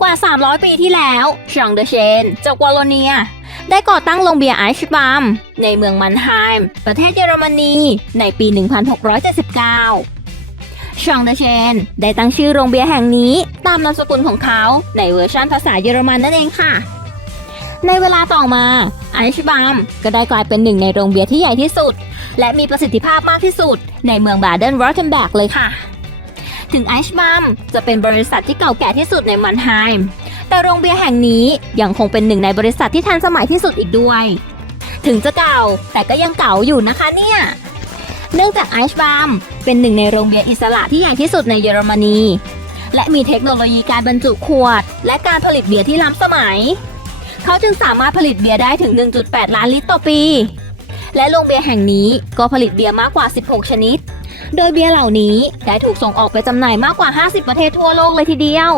กว่า 300 ปีที่แล้วชองเดเชนจากวอลโลเนีย ได้ก่อตั้งโรงเบียร์ไอชบัมในเมืองมันไฮม์ประเทศเยอรมนีในปี 1679ชองเดเชนได้ตั้งชื่อโรงเบียร์แห่งนี้ตามนามสกุลของเขาในเวอร์ชันภาษาเยอรมันนั่นเองค่ะ ในเวลาต่อมาไอชบัมก็ได้กลายเป็นหนึ่งในโรงเบียร์ที่ใหญ่ที่สุด และมีประสิทธิภาพมากที่สุด ในเมืองบาเดนวอร์เทนแบกเลยค่ะ ถึงไอชบัมจะเป็นบริษัทที่เก่าแก่ที่สุดในมันไฮม์แต่โรงเบียร์แห่งนี้ยังคงเป็นหนึ่งในบริษัทที่ทันสมัยที่สุดอีกด้วย ถึงจะเก่าแต่ก็ยังเก่าอยู่นะคะเนี่ยเนื่องจากไอชบัมเป็นหนึ่งในโรงเบียร์อิสระที่ใหญ่ที่สุดในเยอรมนี และมีเทคโนโลยีการบรรจุขวด และการผลิตเบียร์ที่ล้ำสมัย เขาจึงสามารถผลิตเบียร์ได้ถึง 1.8 ล้านลิตรต่อปี และโรงเบียร์แห่งนี้ก็ผลิตเบียร์มากกว่า 16 ชนิด โดยเบียร์เหล่านี้ได้ถูกส่งออกไปจำหน่ายมากกว่า 50 ประเทศทั่วโลกเลยทีเดียว